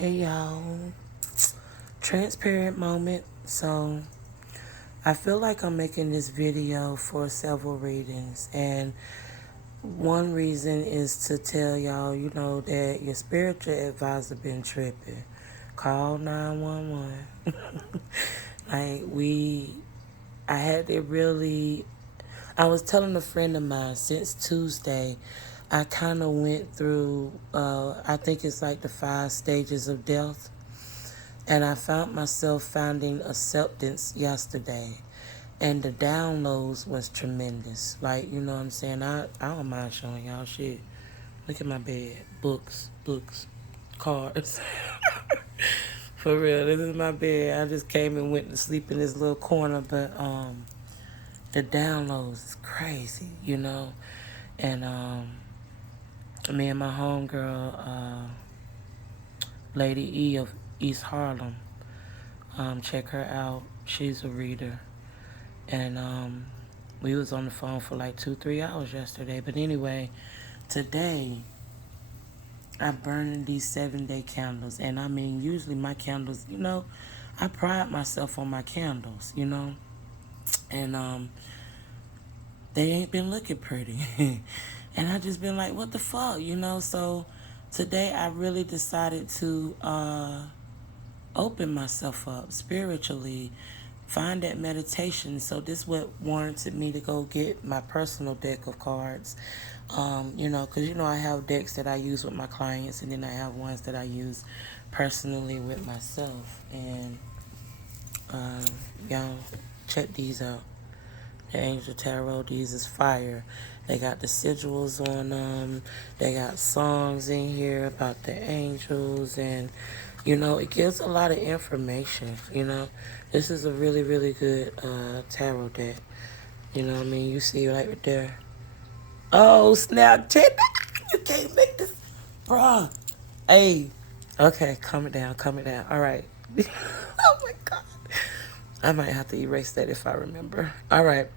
Hey y'all, transparent moment. So I feel like I'm making this video for several reasons, and one reason is to tell y'all, that your spiritual advisor been tripping. Call 911. like I had to really. I was telling a friend of mine since Tuesday. I kind of went through. I think it's like the 5 stages of death. And I found myself finding acceptance yesterday. And the downloads was tremendous. Like, you know what I'm saying? I don't mind showing y'all shit. Look at my bed. Books, cards. For real, this is my bed. I just came and went to sleep in this little corner, but the downloads is crazy. And me and my homegirl, Lady E of East Harlem, check her out. She's a reader. And we was on the phone for like 2-3 hours yesterday. But anyway, today I burned these 7-day candles. And I mean, usually my candles, I pride myself on my candles. And they ain't been looking pretty. And I just been like, what the fuck? So today I really decided to open myself up spiritually, find that meditation. So this what warranted me to go get my personal deck of cards. Because I have decks that I use with my clients, and then I have ones that I use personally with myself. And y'all check these out. The Angel Tarot, these is fire. They got the sigils on them. They got songs in here about the angels, and it gives a lot of information. This is a really, really good tarot deck. You know what I mean? You see right there. Oh, snap, Ted. You can't make this. Bruh. Hey. Okay, calm it down. All right. Oh, my God. I might have to erase that if I remember. All right.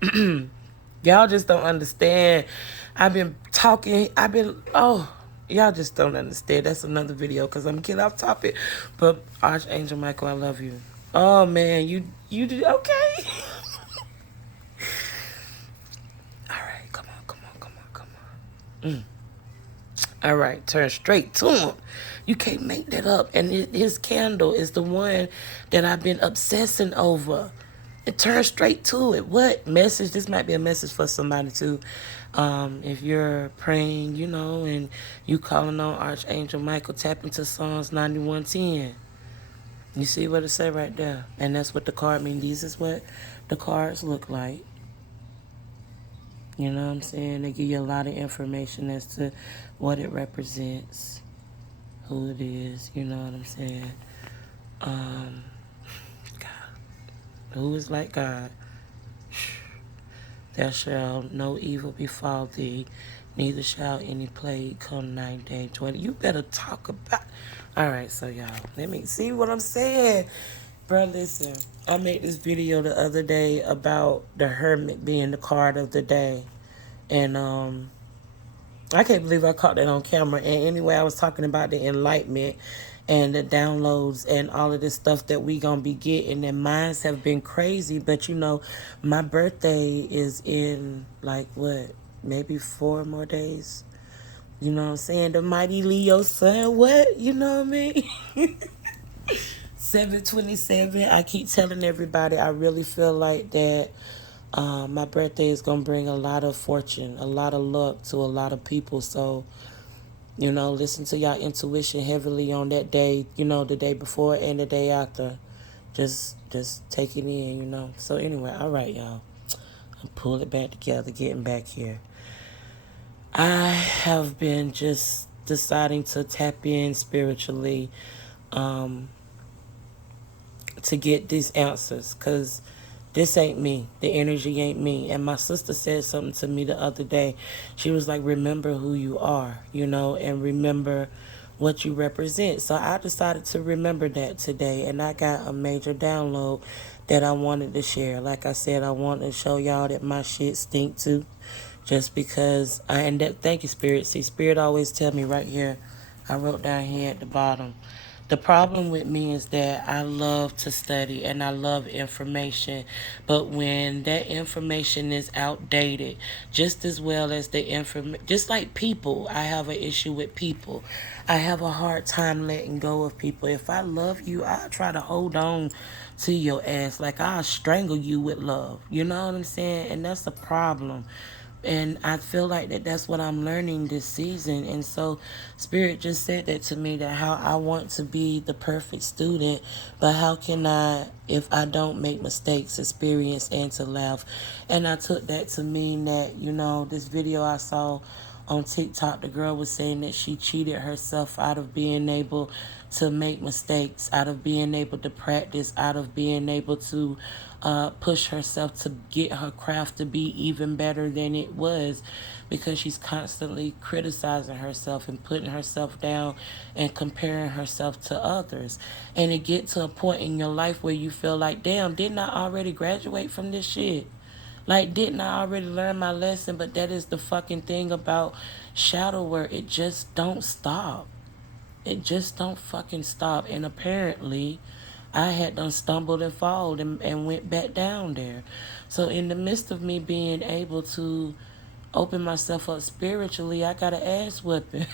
Y'all just don't understand. I've been talking. Y'all just don't understand. That's another video because I'm getting off topic. But Archangel Michael, I love you. Oh, man. You did okay. All right. Come on. All right, turn straight to him. You can't make that up. And his candle is the one that I've been obsessing over. It turns straight to it. What message? This might be a message for somebody too. If you're praying, and you calling on Archangel Michael, tap into Psalms 91:10. You see what it say right there? And that's what the card means. These is what the cards look like. You know what I'm saying? They give you a lot of information as to what it represents, who it is, you know what I'm saying? God. Who is like God? There shall no evil befall thee, neither shall any plague come nigh day 20. You better talk about. All right, so y'all, let me see what I'm saying. Bro, listen, I made this video the other day about the Hermit being the card of the day. And I can't believe I caught that on camera. And anyway, I was talking about the enlightenment and the downloads and all of this stuff that we gonna be getting. And mines have been crazy, but my birthday is in like maybe 4 more days. You know what I'm saying? The mighty Leo sun, what? You know what I mean? 7/27. I keep telling everybody I really feel like that my birthday is going to bring a lot of fortune, a lot of luck to a lot of people. So, listen to y'all intuition heavily on that day, the day before and the day after. Just take it in. So anyway, all right, y'all. I'm pulling it back together, getting back here. I have been just deciding to tap in spiritually to get these answers, because this ain't me. The energy ain't me. And my sister said something to me the other day. She was like, remember who you are, and remember what you represent. So I decided to remember that today, and I got a major download that I wanted to share. Like I said, I wanted to show y'all that my shit stink too, just because thank you, Spirit. See, Spirit always tell me right here. I wrote down here at the bottom, The problem with me is that I love to study and I love information, but when that information is outdated, just as well as just like people, I have an issue with people. I have a hard time letting go of people. If I love you, I try to hold on to your ass like I'll strangle you with love. You know what I'm saying? And that's a problem. And I feel like that's what I'm learning this season. And so Spirit just said that to me, that how I want to be the perfect student, but how can I, if I don't make mistakes, experience and to laugh? And I took that to mean that, this video I saw on TikTok, the girl was saying that she cheated herself out of being able to make mistakes, out of being able to practice, out of being able to push herself to get her craft to be even better than it was, because she's constantly criticizing herself and putting herself down and comparing herself to others. And it get to a point in your life where you feel like, damn, didn't I already graduate from this shit? Like, didn't I already learn my lesson? But that is the fucking thing about shadow work. It just don't stop. It just don't fucking stop. And apparently, I had done stumbled and fallen and went back down there. So in the midst of me being able to open myself up spiritually, I got an ass whipping.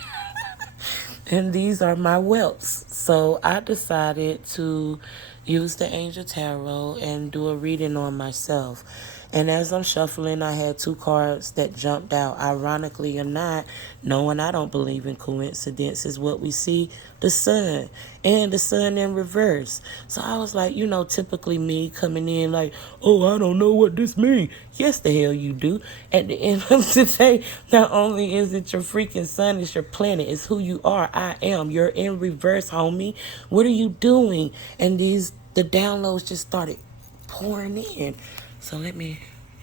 And these are my whelps. So I decided to use the Angel Tarot and do a reading on myself. And as I'm shuffling, I had two cards that jumped out. Ironically or not, knowing I don't believe in coincidence, is what we see, the sun. And the sun in reverse. So I was like, typically me coming in like, oh, I don't know what this means. Yes, the hell you do. At the end of the day, not only is it your freaking sun, it's your planet. It's who you are. I am. You're in reverse, homie. What are you doing? And the downloads just started pouring in. So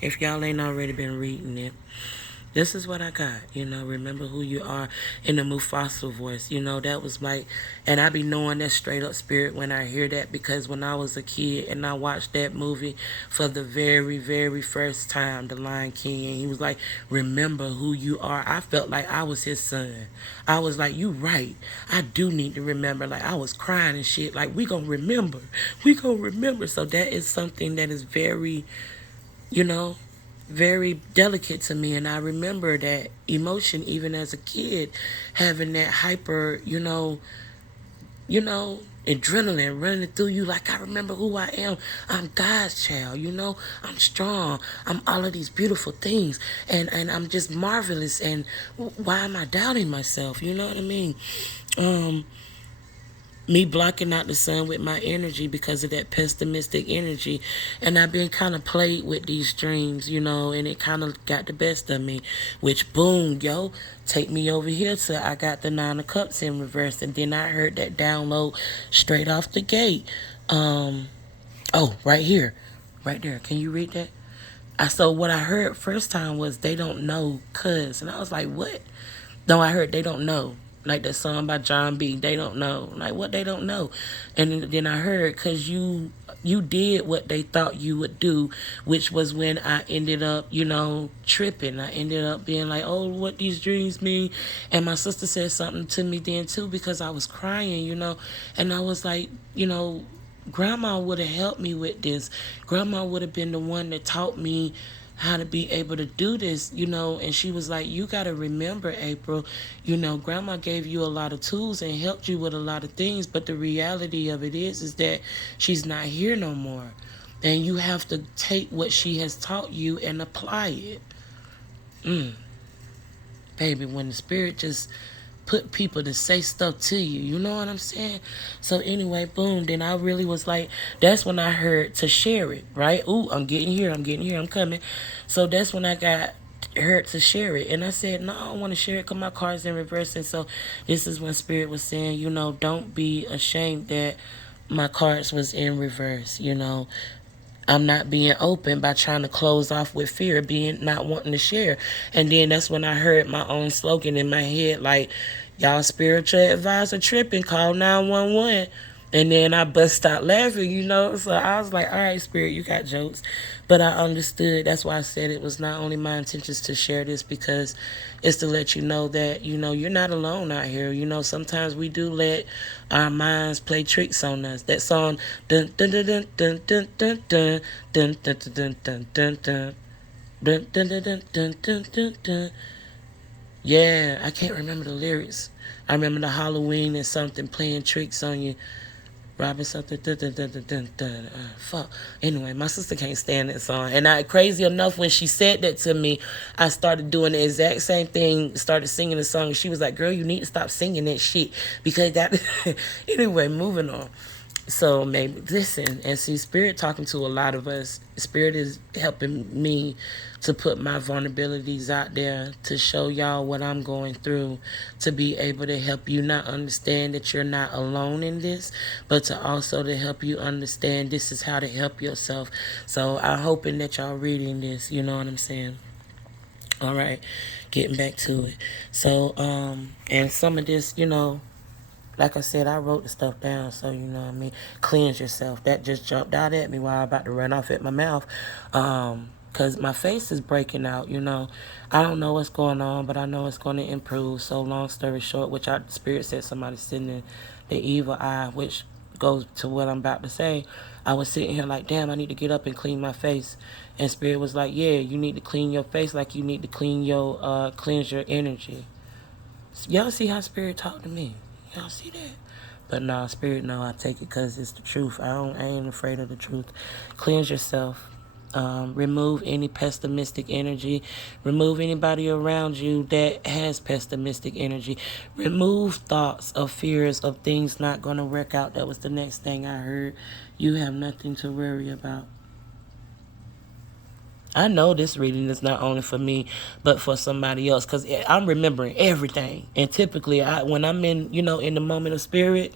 if y'all ain't already been reading it, this is what I got. Remember who you are, in the Mufasa voice. That was and I be knowing that straight up spirit when I hear that, because when I was a kid and I watched that movie for the very, very first time, The Lion King, and he was like, remember who you are. I felt like I was his son. I was like, you right. I do need to remember. Like, I was crying and shit. Like, we gonna remember. We gonna remember. So that is something that is very, very delicate to me. And I remember that emotion even as a kid, having that hyper, adrenaline running through you. Like, I remember who I am. I'm God's child, I'm strong. I'm all of these beautiful things. And I'm just marvelous. And why am I doubting myself? You know what I mean? Me blocking out the sun with my energy because of that pessimistic energy. And I've been kind of played with these dreams, and it kind of got the best of me, which boom, take me over here to I got the 9 of Cups in reverse. And then I heard that download straight off the gate. Right here, right there. Can you read that? So what I heard first time was they don't know, cuz. And I was like, what? No, I heard they don't know. Like that song by John B. They don't know. Like, what they don't know? And then I heard, because you did what they thought you would do, which was when I ended up, tripping. I ended up being like, oh, what these dreams mean. And my sister said something to me then too, because I was crying, and I was like, Grandma would have helped me with this. Grandma would have been the one that taught me how to be able to do this, and she was like, you got to remember, April, Grandma gave you a lot of tools and helped you with a lot of things, but the reality of it is that she's not here no more. And you have to take what she has taught you and apply it. Baby, when the spirit just put people to say stuff to you, you know what I'm saying? So anyway, boom, then I really was like, that's when I heard to share it, right? Ooh, I'm getting here, I'm coming. So that's when I got heard to share it. And I said, no, I don't want to share it because my card's in reverse. And so this is when Spirit was saying, don't be ashamed that my cards was in reverse, I'm not being open by trying to close off with fear, not wanting to share. And then that's when I heard my own slogan in my head, like, y'all spiritual advisor tripping, call 911. And then I bust out laughing, you know. So I was like, all right, Spirit, you got jokes. But I understood. That's why I said it was not only my intentions to share this, because it's to let you know that, you know, you're not alone out here. You know, sometimes we do let our minds play tricks on us. That song, dun dun dun dun dun dun dun dun dun dun dun dun dun dun. Dun, dun, dun, dun, dun, dun, dun, dun. Yeah, I can't remember the lyrics. I remember the Halloween and something playing tricks on you. Robin something. Dun, dun, dun, dun, dun, dun. Fuck. Anyway, my sister can't stand that song. And crazy enough, when she said that to me, I started doing the exact same thing, started singing the song. And she was like, girl, you need to stop singing that shit. Because that... Anyway, moving on. So maybe listen and see, Spirit talking to a lot of us. Spirit is helping me to put my vulnerabilities out there, to show y'all what I'm going through, to be able to help you not understand that you're not alone in this, but to also to help you understand this is how to help yourself. So I'm hoping that y'all reading this, you know what I'm saying? All right, getting back to it. So and some of this, you know, like I said, I wrote the stuff down, so you know what I mean. Cleanse yourself. That just jumped out at me while I was about to run off at my mouth. Because my face is breaking out, you know. I don't know what's going on, but I know it's going to improve. So long story short, which Spirit said somebody sitting in the evil eye, which goes to what I'm about to say. I was sitting here like, damn, I need to get up and clean my face. And Spirit was like, yeah, you need to clean your face like you need to cleanse your energy. Y'all see how Spirit talk to me? Y'all see that? But nah, Spirit, no, I take it because it's the truth. I ain't afraid of the truth. Cleanse yourself. Remove any pessimistic energy. Remove anybody around you that has pessimistic energy. Remove thoughts of fears of things not going to work out. That was the next thing I heard. You have nothing to worry about. I know this reading is not only for me, but for somebody else, because I'm remembering everything. And typically, when I'm in, you know, in the moment of Spirit,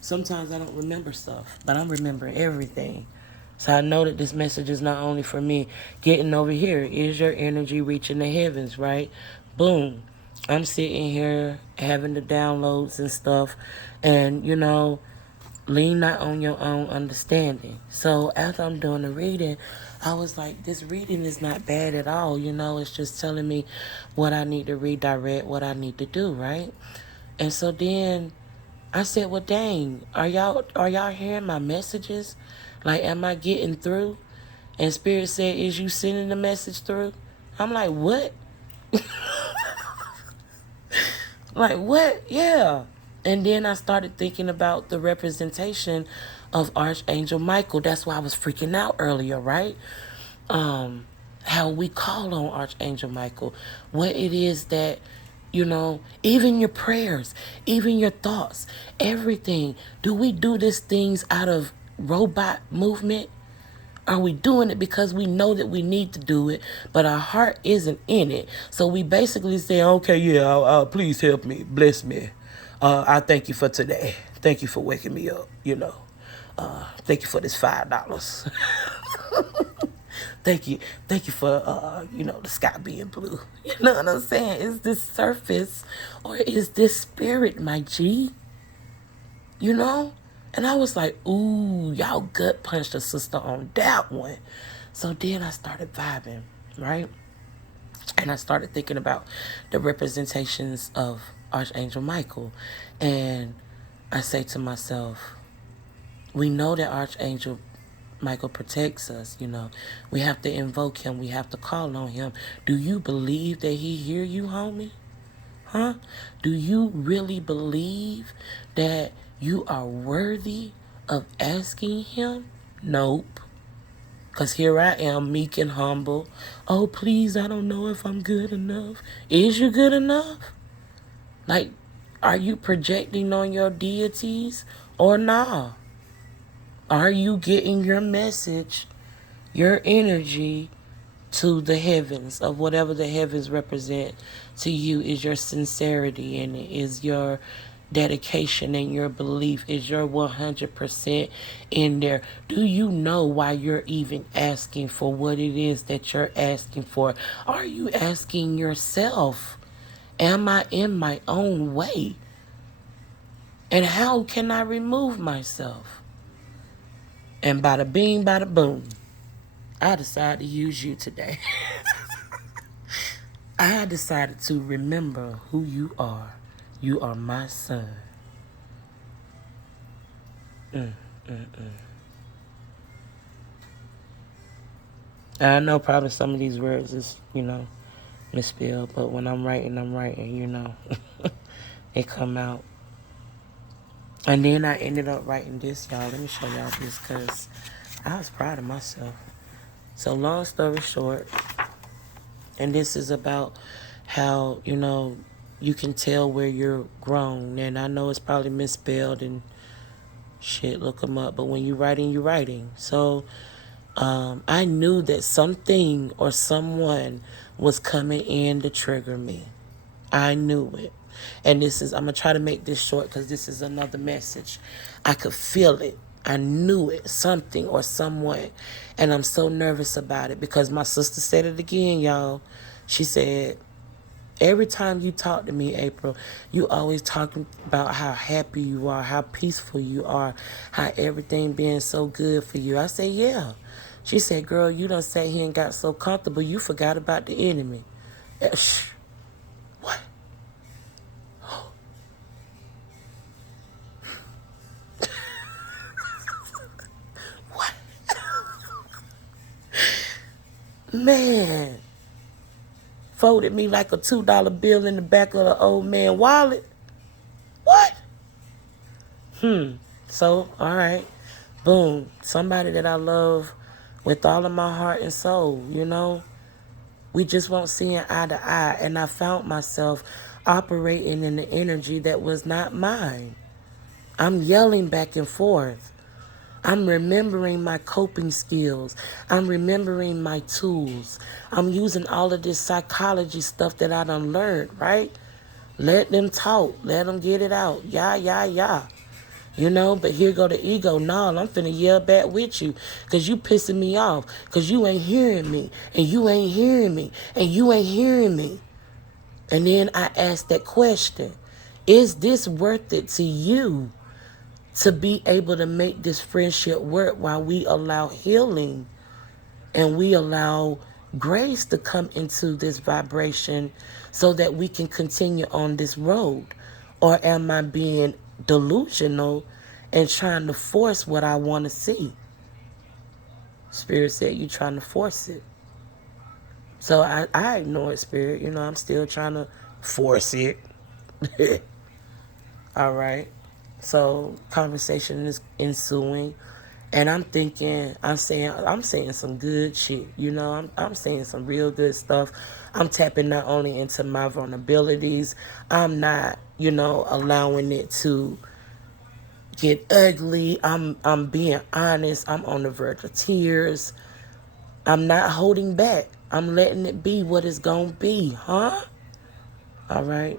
sometimes I don't remember stuff, but I'm remembering everything. So I know that this message is not only for me. Getting over here is your energy reaching the heavens, right? Boom. I'm sitting here having the downloads and stuff, and, you know, lean not on your own understanding. So after I'm doing the reading, I was like, this reading is not bad at all. You know, it's just telling me what I need to redirect, what I need to do, right? And so then I said, well, dang, are y'all hearing my messages? Like, am I getting through? And Spirit said, is you sending the message through? I'm like, what? Like, what? Yeah. And then I started thinking about the representation of Archangel Michael. That's why I was freaking out earlier, right? How we call on Archangel Michael. What it is that, you know, even your prayers, even your thoughts, everything. Do we do these things out of robot movement? Are we doing it because we know that we need to do it, but our heart isn't in it? So we basically say, okay, yeah, please help me, bless me. I thank you for today. Thank you for waking me up, you know. Thank you for this $5. Thank you. Thank you for, you know, the sky being blue. You know what I'm saying? Is this surface or is this spirit, my G? You know? And I was like, ooh, y'all gut punched a sister on that one. So then I started vibing, right? And I started thinking about the representations of Archangel Michael. And I say to myself, we know that Archangel Michael protects us, you know. We have to invoke him. We have to call on him. Do you believe that he hear you, homie? Huh? Do you really believe that you are worthy of asking him? Nope. Because here I am, meek and humble. Oh, please, I don't know if I'm good enough. Is you good enough? Like, are you projecting on your deities or nah? Are you getting your message, your energy to the heavens, of whatever the heavens represent to you? Is your sincerity in it, is your dedication and your belief, is your 100% in there? Do you know why you're even asking for what it is that you're asking for? Are you asking yourself, am I in my own way? And how can I remove myself? And bada bing, bada boom, I decided to use you today. I decided to remember who you are. You are my son. And I know probably some of these words is, misspelled, but when I'm writing, it come out. And then I ended up writing this, y'all. Let me show y'all this because I was proud of myself. So long story short, and this is about how, you can tell where you're grown. And I know it's probably misspelled and shit, look them up. But when you're writing, you're writing. So I knew that something or someone was coming in to trigger me. I knew it. And I'm going to try to make this short because this is another message. I could feel it. I knew it, something or someone. And I'm so nervous about it because my sister said it again, y'all. She said, every time you talk to me, April, you always talking about how happy you are, how peaceful you are, how everything being so good for you. I said, yeah. She said, girl, you done sat here and got so comfortable, you forgot about the enemy. What? What? Man. Folded me like a $2 bill in the back of the old man wallet. What? So, all right. Boom. Somebody that I love with all of my heart and soul, We just won't see eye to eye. And I found myself operating in the energy that was not mine. I'm yelling back and forth. I'm remembering my coping skills. I'm remembering my tools. I'm using all of this psychology stuff that I done learned, right? Let them talk. Let them get it out. Yeah. But here go the ego. No, I'm finna yell back with you because you pissing me off because you ain't hearing me and you ain't hearing me and you ain't hearing me. And then I asked that question, is this worth it to you to be able to make this friendship work while we allow healing and we allow grace to come into this vibration so that we can continue on this road? Or am I being delusional and trying to force what I want to see? Spirit said you're trying to force it. So I ignore it, Spirit. I'm still trying to force it. All right. So conversation is ensuing. And I'm thinking, I'm saying some good shit. I'm saying some real good stuff. I'm tapping not only into my vulnerabilities. I'm not, allowing it to get ugly. I'm being honest. I'm on the verge of tears. I'm not holding back. I'm letting it be what it's gonna be, huh? All right.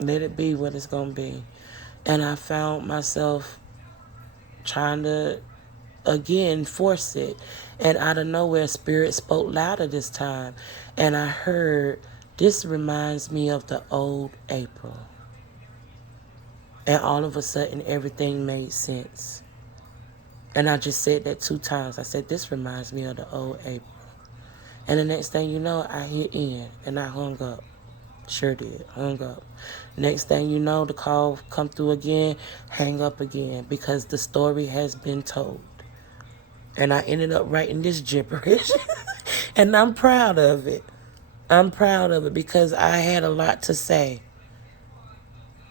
Let it be what it's gonna be. And I found myself trying to again force it, and out of nowhere Spirit spoke louder this time, and I heard, this reminds me of the old April. And all of a sudden everything made sense. And I just said that 2 times. I said, this reminds me of the old April. And the next thing you know, I hit end and I hung up. Sure did. Hung up. Next thing you know, the call come through again, hang up again, because the story has been told. And I ended up writing this gibberish. And I'm proud of it. I'm proud of it because I had a lot to say.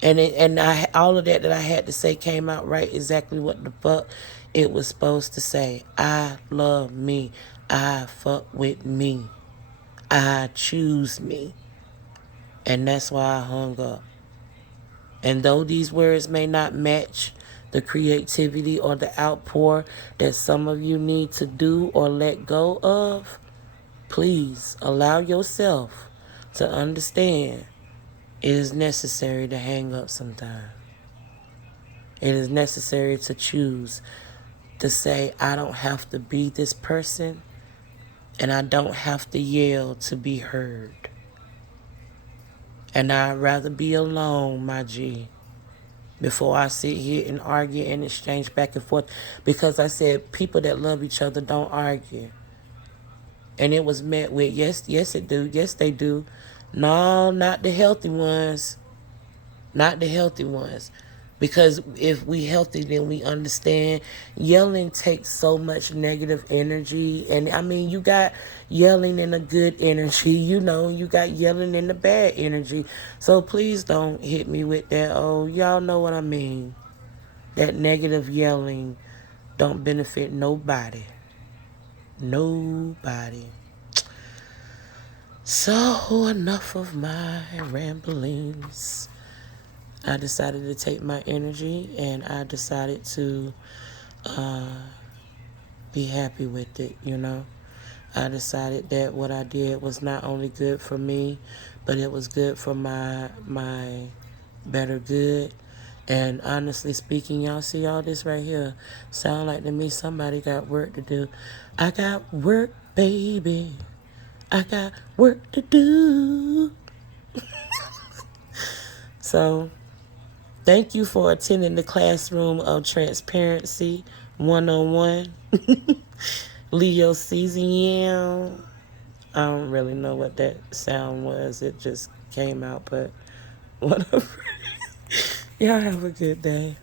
And all of that I had to say came out right exactly what the fuck it was supposed to say. I love me. I fuck with me. I choose me. And that's why I hung up. And though these words may not match the creativity or the outpour that some of you need to do or let go of, please allow yourself to understand it is necessary to hang up sometime. It is necessary to choose to say, I don't have to be this person and I don't have to yell to be heard. And I'd rather be alone, my G. before I sit here and argue and exchange back and forth. Because I said people that love each other don't argue. And it was met with, yes, yes it do, yes they do. No, not the healthy ones. Not the healthy ones. Because if we healthy, then we understand yelling takes so much negative energy. And I mean, you got yelling in a good energy, you know, you got yelling in the bad energy. So please don't hit me with that. Oh, y'all know what I mean. That negative yelling don't benefit nobody. Nobody. So enough of my ramblings. I decided to take my energy and I decided to be happy with it, you know. I decided that what I did was not only good for me, but it was good for my better good. And honestly speaking, y'all see all this right here. Sound like to me somebody got work to do. I got work, baby. I got work to do. So thank you for attending the classroom of transparency 101. Leo season. I don't really know what that sound was. It just came out, but whatever. Y'all have a good day.